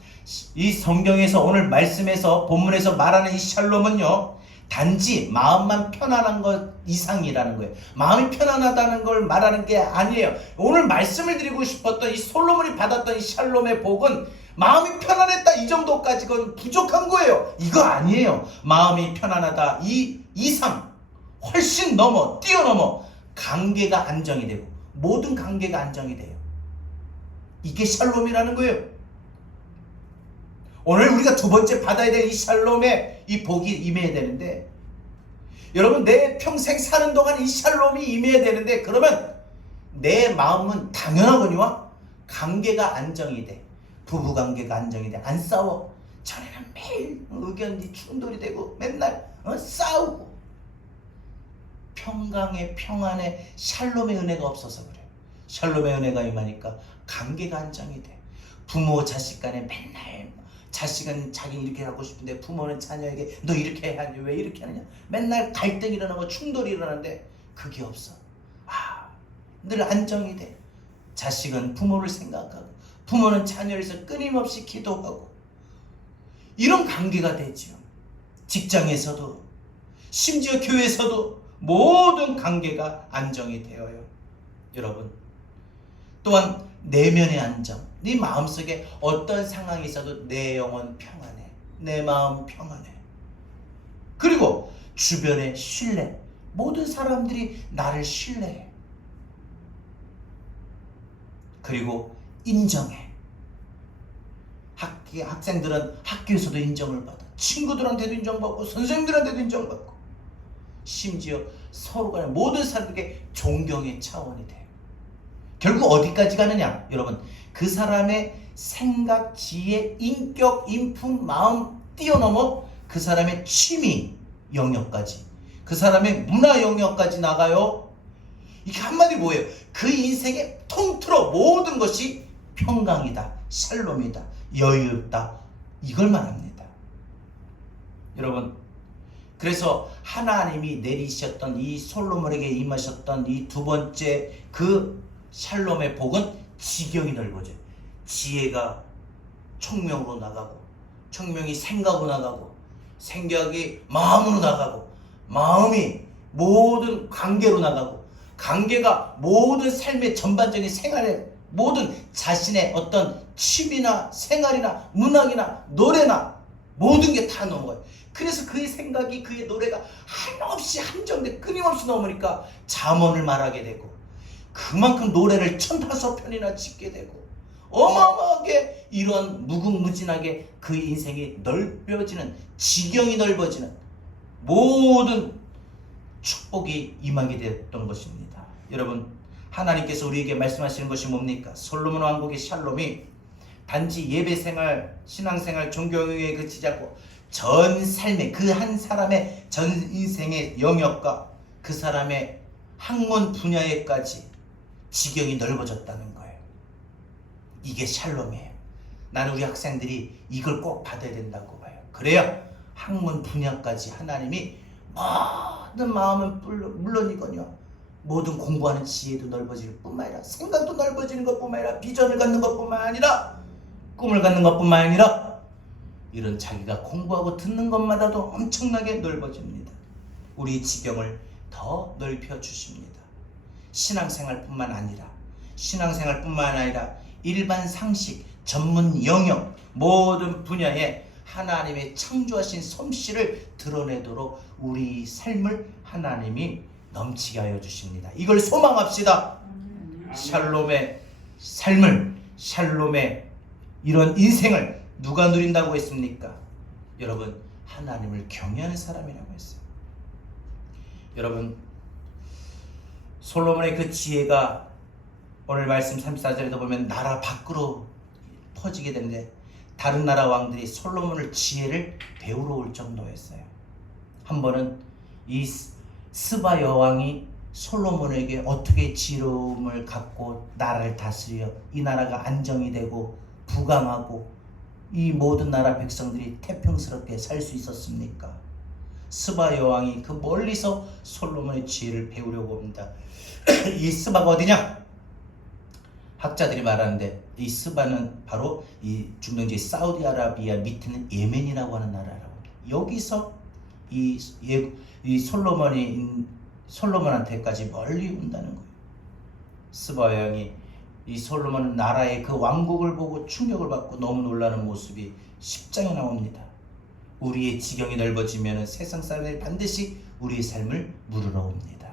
이 성경에서, 오늘 말씀에서, 본문에서 말하는 이 샬롬은요, 단지 마음만 편안한 것 이상이라는 거예요. 마음이 편안하다는 걸 말하는 게 아니에요. 오늘 말씀을 드리고 싶었던 이 솔로몬이 받았던 이 샬롬의 복은 마음이 편안했다 이 정도까지는 부족한 거예요. 이거 아니에요. 마음이 편안하다 이 이상, 훨씬 뛰어넘어 관계가 안정이 되고, 모든 관계가 안정이 돼요. 이게 샬롬이라는 거예요. 오늘 우리가 두 번째 받아야 될 이 샬롬의 이 복이 임해야 되는데, 여러분, 내 평생 사는 동안 이 샬롬이 임해야 되는데, 그러면 내 마음은 당연하거니와 관계가 안정이 돼. 부부 관계가 안정이 돼. 안 싸워. 전에는 매일 의견이 충돌이 되고 맨날 싸우고. 평안에 샬롬의 은혜가 없어서 그래. 샬롬의 은혜가 임하니까 관계가 안정이 돼. 부모 자식 간에 맨날, 자식은 자기는 이렇게 하고 싶은데 부모는 자녀에게 너 이렇게 해야 하냐, 왜 이렇게 하느냐, 맨날 갈등이 일어나고 충돌이 일어나는데 그게 없어. 늘 안정이 돼. 자식은 부모를 생각하고, 부모는 자녀를 위해서 끊임없이 기도하고, 이런 관계가 되죠. 직장에서도, 심지어 교회에서도 모든 관계가 안정이 되어요. 여러분, 또한 내면의 안정, 네 마음속에 어떤 상황이 있어도 내 영혼 평안해, 내 마음 평안해. 그리고 주변의 신뢰, 모든 사람들이 나를 신뢰해. 그리고 인정해. 학생들은 학교에서도 인정을 받아. 친구들한테도 인정받고, 선생님들한테도 인정받고, 심지어 서로 간에 모든 사람들에게 존경의 차원이 돼요. 결국 어디까지 가느냐? 여러분, 그 사람의 생각, 지혜, 인격, 인품, 마음 뛰어넘어 그 사람의 취미 영역까지, 그 사람의 문화 영역까지 나가요. 이게 한마디 뭐예요? 그 인생의 통틀어 모든 것이 평강이다, 샬롬이다, 여유롭다, 이걸 말합니다. 여러분, 그래서 하나님이 내리셨던 이 솔로몬에게 임하셨던 이 두 번째 그 샬롬의 복은 지경이 넓어져요. 지혜가 총명으로 나가고, 총명이 생각으로 나가고, 생각이 마음으로 나가고, 마음이 모든 관계로 나가고, 관계가 모든 삶의 전반적인 생활에, 모든 자신의 어떤 취미나 생활이나 문학이나 노래나 모든 게 다 넘어가요. 그래서 그의 생각이, 그의 노래가 한없이 한정돼 끊임없이 넘으니까 잠언을 말하게 되고, 그만큼 노래를 1,005편이나 짓게 되고, 어마어마하게 이런 무궁무진하게 그의 인생이 넓어지는, 지경이 넓어지는 모든 축복이 임하게 되었던 것입니다. 여러분, 하나님께서 우리에게 말씀하시는 것이 뭡니까? 솔로몬 왕국의 샬롬이 단지 예배생활, 신앙생활, 종교에 그치지 않고 전 삶의, 그 한 사람의 전 인생의 영역과 그 사람의 학문 분야에까지 지경이 넓어졌다는 거예요. 이게 샬롬이에요. 나는 우리 학생들이 이걸 꼭 받아야 된다고 봐요. 그래야 학문 분야까지 하나님이 모든 마음은 물론이거든요, 모든 공부하는 지혜도 넓어질 뿐만 아니라, 생각도 넓어지는 것뿐만 아니라, 비전을 갖는 것뿐만 아니라, 꿈을 갖는 것뿐만 아니라, 이런 자기가 공부하고 듣는 것마다도 엄청나게 넓어집니다. 우리 지경을 더 넓혀 주십니다. 신앙생활뿐만 아니라 일반 상식, 전문 영역, 모든 분야에 하나님의 창조하신 솜씨를 드러내도록 우리 삶을 하나님이 넘치게 하여 주십니다. 이걸 소망합시다. 샬롬의 삶을, 샬롬의 이런 인생을 누가 누린다고 했습니까? 여러분, 하나님을 경외하는 사람이라고 했어요. 여러분, 솔로몬의 그 지혜가 오늘 말씀 34절에도 보면 나라 밖으로 퍼지게 되는데, 다른 나라 왕들이 솔로몬을 지혜를 배우러 올 정도였어요. 한 번은 이 스바 여왕이 솔로몬에게 어떻게 지혜로움을 갖고 나라를 다스려 이 나라가 안정이 되고 부강하고 이 모든 나라 백성들이 태평스럽게 살 수 있었습니까? 스바 여왕이 그 멀리서 솔로몬의 지혜를 배우려고 옵니다. 이 스바가 어디냐? 학자들이 말하는데 이 스바는 바로 이 중동지 사우디아라비아 밑에는 예멘이라고 하는 나라라고. 여기서 이 솔로몬한테까지 멀리 온다는 거예요. 스바 여왕이 이 솔로몬 나라의 그 왕국을 보고 충격을 받고 너무 놀라는 모습이 10장에 나옵니다. 우리의 지경이 넓어지면 세상 사람들이 반드시 우리의 삶을 물으러 옵니다.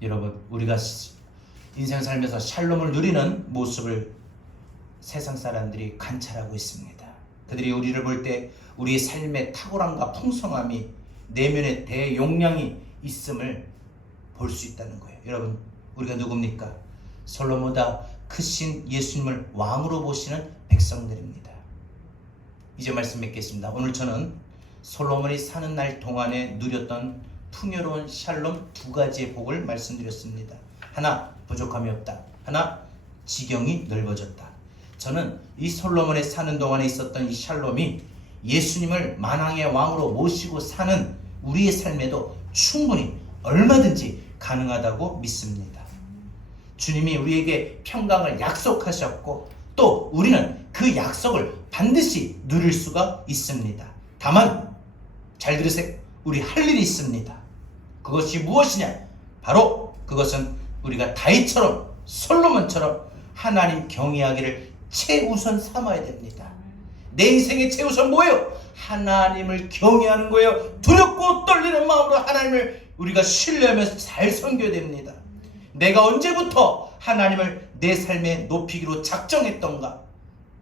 여러분, 우리가 인생 살면서 샬롬을 누리는 모습을 세상 사람들이 관찰하고 있습니다. 그들이 우리를 볼 때 우리의 삶의 탁월함과 풍성함이 내면의 대용량이 있음을 볼 수 있다는 거예요. 여러분, 우리가 누굽니까? 솔로몬보다 크신 예수님을 왕으로 보시는 백성들입니다. 이제 말씀 맺겠습니다. 오늘 저는 솔로몬이 사는 날 동안에 누렸던 풍요로운 샬롬 두 가지의 복을 말씀드렸습니다. 하나, 부족함이 없다. 하나, 지경이 넓어졌다. 저는 이 솔로몬의 사는 동안에 있었던 이 샬롬이 예수님을 만왕의 왕으로 모시고 사는 우리의 삶에도 충분히 얼마든지 가능하다고 믿습니다. 주님이 우리에게 평강을 약속하셨고 또 우리는 그 약속을 반드시 누릴 수가 있습니다. 다만 잘 들으세요. 우리 할 일이 있습니다. 그것이 무엇이냐? 바로 그것은 우리가 다윗처럼 솔로몬처럼 하나님 경외하기를 최우선 삼아야 됩니다. 내 인생의 최우선 뭐예요? 하나님을 경외하는 거예요. 두렵고 떨리는 마음으로 하나님을 우리가 신뢰하면서 잘 섬겨야 됩니다. 내가 언제부터 하나님을 내 삶에 높이기로 작정했던가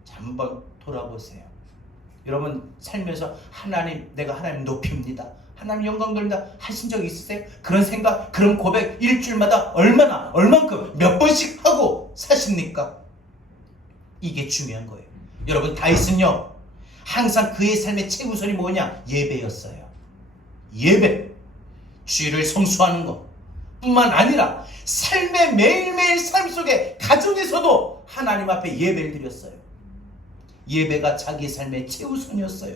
한번 돌아보세요. 여러분, 살면서 내가 하나님 높입니다, 하나님 영광 돌립니다 하신 적 있으세요? 그런 생각, 그런 고백 일주일마다 얼만큼 몇 번씩 하고 사십니까? 이게 중요한 거예요. 여러분, 다윗은요 항상 그의 삶의 최우선이 뭐냐? 예배였어요. 예배, 주일을 성수하는 것 뿐만 아니라 삶의 매일매일 삶 속에 가정에서도 하나님 앞에 예배를 드렸어요. 예배가 자기 삶의 최우선이었어요.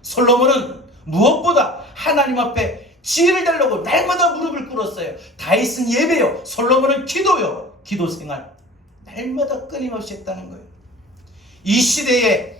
솔로몬은 무엇보다 하나님 앞에 지혜를 달라고 날마다 무릎을 꿇었어요. 다윗은 예배요, 솔로몬은 기도요. 기도 생활 날마다 끊임없이 했다는 거예요. 이 시대에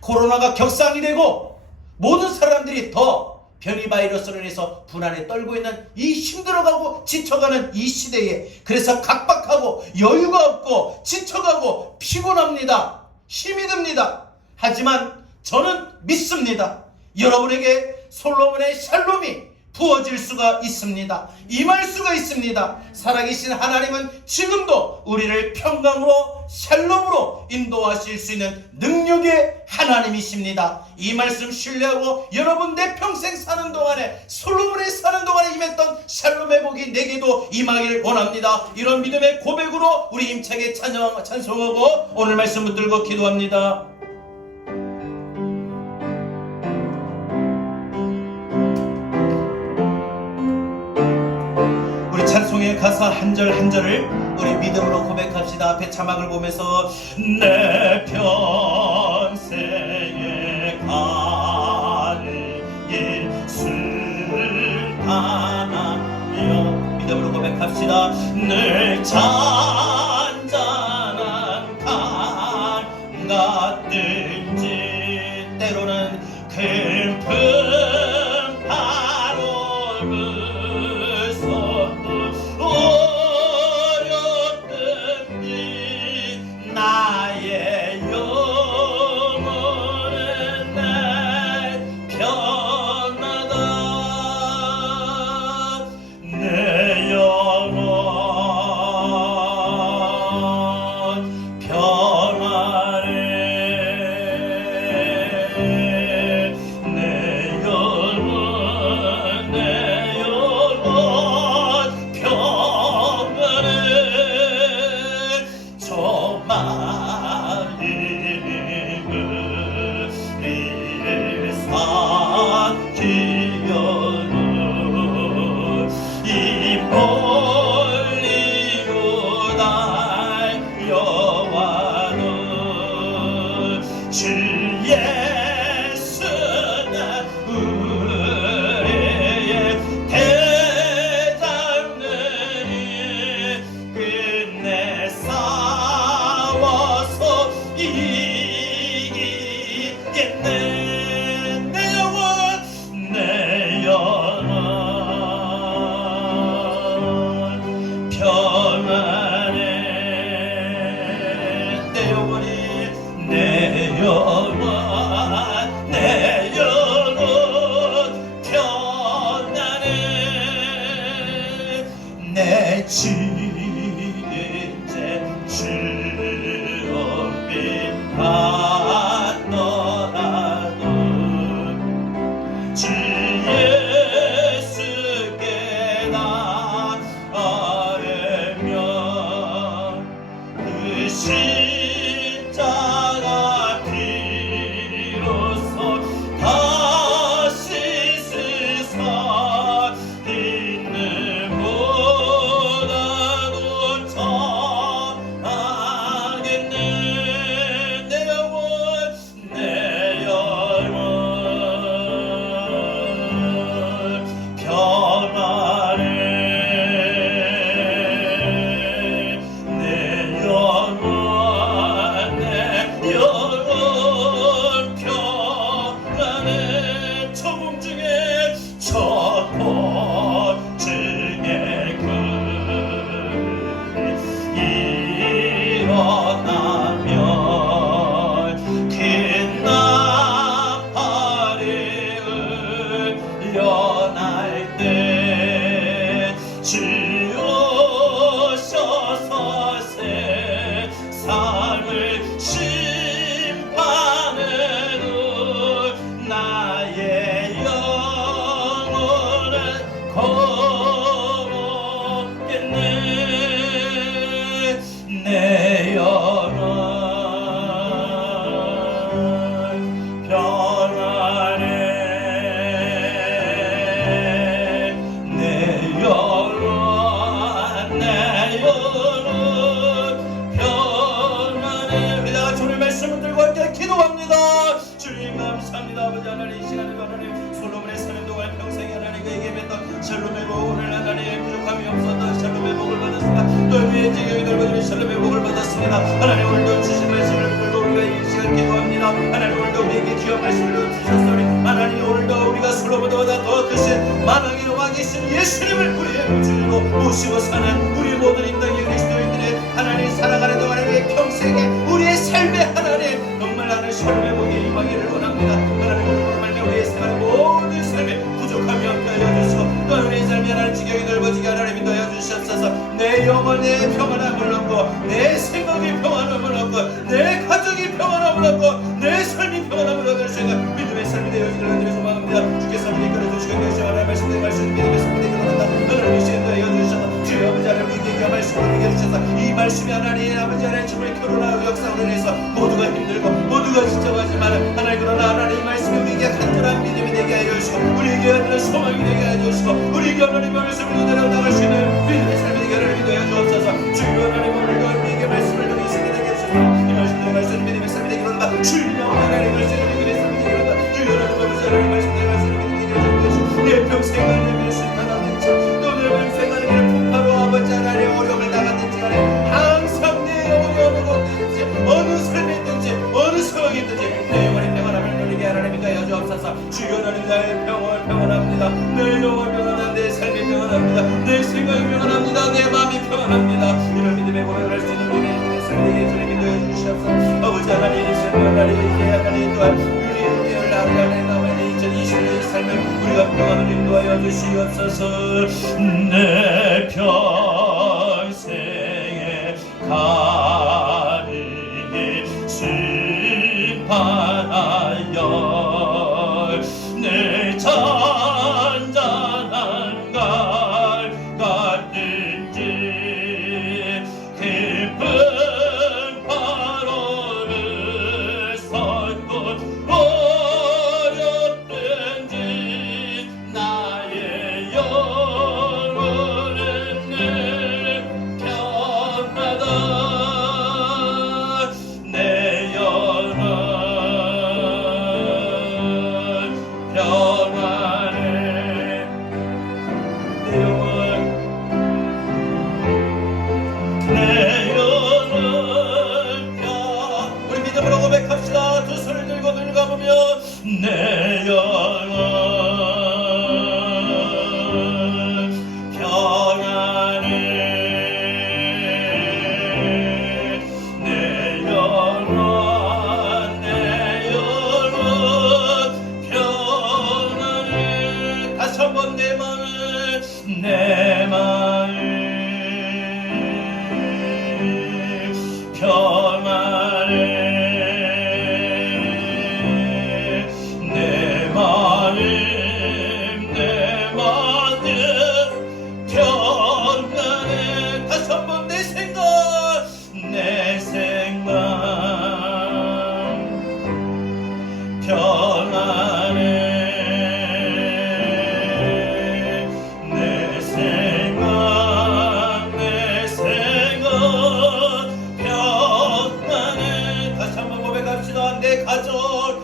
코로나가 격상이 되고 모든 사람들이 더 변이 바이러스로 인해서 불안에 떨고 있는 이 힘들어가고 지쳐가는 이 시대에, 그래서 각박하고 여유가 없고 지쳐가고 피곤합니다. 힘이 듭니다. 하지만 저는 믿습니다. 여러분에게 솔로몬의 샬롬이 부어질 수가 있습니다. 임할 수가 있습니다. 살아계신 하나님은 지금도 우리를 평강으로 샬롬으로 인도하실 수 있는 능력의 하나님이십니다. 이 말씀 신뢰하고 여러분 내 평생 사는 동안에, 솔로몬의 사는 동안에 임했던 샬롬의 복이 내게도 임하기를 원합니다. 이런 믿음의 고백으로 우리 힘차게 찬송하고 오늘 말씀 붙들고 기도합니다. 찬송의 가사 한 절 한 절을 우리 믿음으로 고백합시다. 앞에 자막을 보면서 내 평생에 가는 길 순탄하여 믿음으로 고백합시다. 늘 잔잔한 강 같든지 때로는 깊은 내 영혼 기여는 이 멀리고 달려와는 주 예수는 우리의 대장느니 끝내 싸워서 이기겠네. 내 영혼 내 영혼 평안해. 내 영혼이 내 영혼 내 영혼 평안해. 내 진제 주엄빛 받더라도 주 예수께 나아가면 그 십자가 비로소 다시 세상 있는 보다도 잘하겠네. 내 영혼 내 영혼 평안해. 내 영혼 내 영혼 평안해. 처음 중에 첫번 중에 그 일어나면 긴 나팔이 울려날 때 주 오셔서 세상을 심판으로 나의 영혼을 걸었겠네. 내 영혼 평안해. 내 영혼 내 영혼 평안해. 우리 다 같이 오늘 말씀을 들고 함께 기도합니다. 주님 감사합니다. 아버지 하나님, 이 시간에 하나님 솔로몬의 사는 동안 평생에 하나님께 맺던 샬롬의 복을 하나님 부족함이 없었던 샬롬의 복을 받았습니다. 또 위에 지경이 넓어지는 샬롬의 복을 받았습니다. 하나님 오늘도 주신 말씀을 풀고 우리가 이 시간 기도합니다. 하나님 오늘도 우리에게 귀한 말씀을 주셨으니 하나님 오늘도 우리가 솔로몬보다 더 크신 만왕의 왕이신 예수님을 우리의 주로 모시고 사는 우리 모든 이 땅의 그리스도인들의 하나님 살아가는 동안에 평생에 우리의 삶의 하나님 정말 하나님 샬롬의 복이 임하기를 원합니다. 하나님 오늘 우리의 생활 모든 삶에 부족함이 없게 하여 주시고 또 우리의 삶이 하나님 지경이 넓어지게 하나님 인도하여 주시옵소서. 내 영혼의 평안함을 얻고 내 생각이 평안함을 얻고 내 가족이 평안함을 얻고 내 삶이 평안함을 얻을 수 있는 믿음의 삶이 되어지기를 간절히 소망합니다. 주께서 우리 이끌어 주시고 계시오. 하나님 말씀의 말씀 믿음의 삶이 되기를 원한다. 하나님 이 시간 인도하여 주셔서 주여 아버지 하나님 우리에게 귀한 말씀을 우리에게 주셔서 이 말씀이 하나님 아버지 하나님 주님의 결혼하고 역사로 인해서 모두가 힘들고 모두가 지쳐가지만 하나님 그러나 하나님 이 말씀이 우리에게 간절한 믿음이 되게 하여 주시고 우리에게 하나님 소망이 되게 하여 주시고 우리에게 하나님 말씀을 그대로 나갈 수 있는 믿음의 삶이 되게 하나님 인도하여 주옵소서. 주여 하나님 오늘도 우리에게 말씀을 듣는 시간이 되게 해주셔서 이 말씀의 말씀 믿음의 삶이 되게 원한다. 주여 하나님 말씀을 믿음의 삶이 되게 원한다. 주여 하나님 말씀의 믿음이 되게 해주시고 내 평생을 내밀 수 있다는 또 내 평생을 풍파로 아버지 하나님 어려움을 당하든지 간에 항상 내 어려움을 얻든지 어느 삶이 있든지 어느 상황이 있든지 내 영혼의 평안함을 누리게 하나님 인도하여 주옵소서. 주여 하나님 나의 평안을 평안합니다. 내 영혼 평안합니다. 내 삶이 평안합니다. 내 생각이 평안합니다. 내 마음이 평안합니다. 이런 믿음의 고백을 할 수 있는 믿음의 삶에게 주님 인도해 주시옵소서. 아버지 하나님 이 삶을 하나님 이제 하나님 또한 우리의 하나님 남은 2020년의 삶을 우리가 평안을 인도하여 주시옵소서. 내 평생에 가리니 심판하여 내 잔잔한 갈 같든지 깊은 바로를 섰고 어렵든지 내 영혼 평안해 내 영혼 평안해 다시 한번 내 마음 평안해 내 마음 평안해 다시 한번 내 생각 평안해 내 가족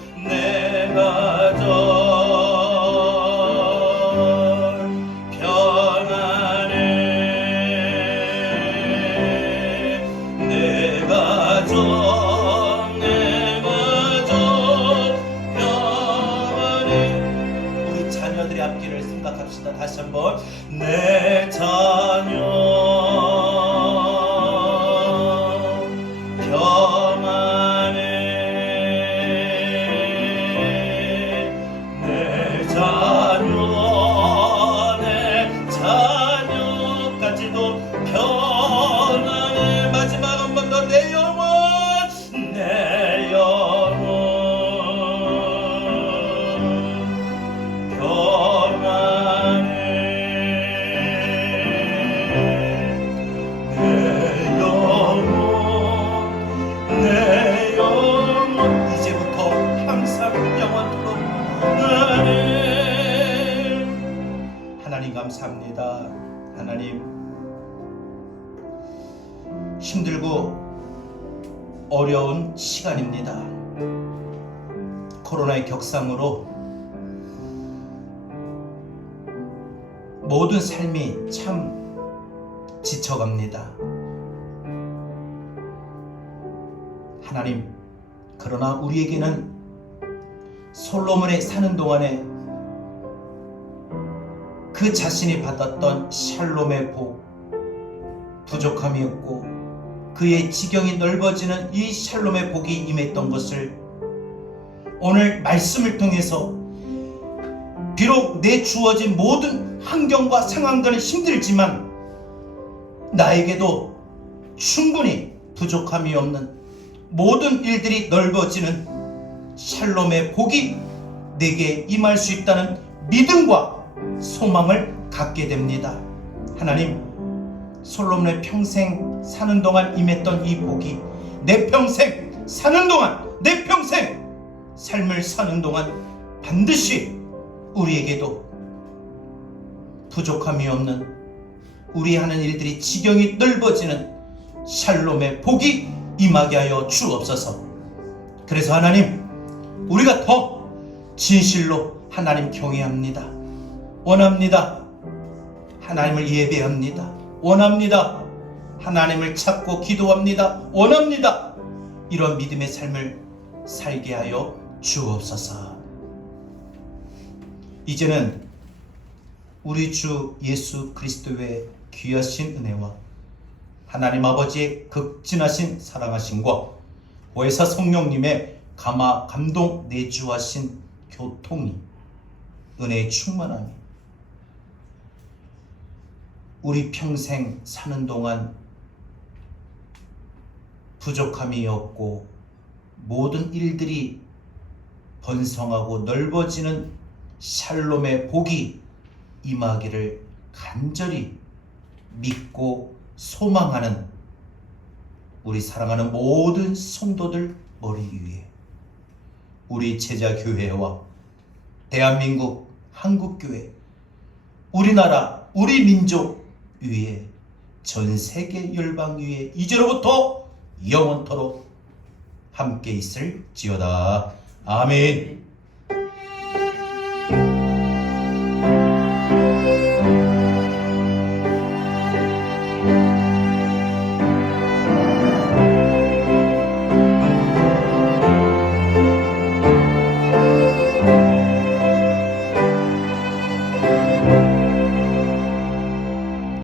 평안해 내 가족 평안해 우리 자녀들의 앞길을 생각합시다. 다시 한번 내 자녀 자녀까지도 평안해 마지막 한 번 더 내 영혼 평안해 내 영혼 이제부터 항상 영원토록 하나님 감사합니다. 하나님 힘들고 어려운 시간입니다. 코로나의 격상으로 모든 삶이 참 지쳐갑니다. 하나님 그러나 우리에게는 솔로몬에 사는 동안에 그 자신이 받았던 샬롬의 복, 부족함이 없고 그의 지경이 넓어지는 이 샬롬의 복이 임했던 것을 오늘 말씀을 통해서 비록 내 주어진 모든 환경과 상황들은 힘들지만 나에게도 충분히 부족함이 없는 모든 일들이 넓어지는 샬롬의 복이 내게 임할 수 있다는 믿음과 소망을 갖게 됩니다. 하나님 솔로몬의 평생 사는 동안 임했던 이 복이 내 평생 사는 동안 내 평생 삶을 사는 동안 반드시 우리에게도 부족함이 없는 우리 하는 일들이 지경이 넓어지는 샬롬의 복이 임하게 하여 주옵소서. 그래서 하나님 우리가 더 진실로 하나님 경외합니다. 원합니다. 하나님을 예배합니다. 원합니다. 하나님을 찾고 기도합니다. 원합니다. 이런 믿음의 삶을 살게 하여 주옵소서. 이제는 우리 주 예수 그리스도의 귀하신 은혜와 하나님 아버지의 극진하신 사랑하심과 보혜사 성령님의 감화 감동 내주하신 교통이 은혜의 충만함이 우리 평생 사는 동안 부족함이 없고 모든 일들이 번성하고 넓어지는 샬롬의 복이 임하기를 간절히 믿고 소망하는 우리 사랑하는 모든 성도들 머리 위에 우리 제자교회와 대한민국 한국교회 우리나라 우리 민족 위에 전 세계 열방 위에 이제로부터 영원토록 함께 있을지어다. 아멘.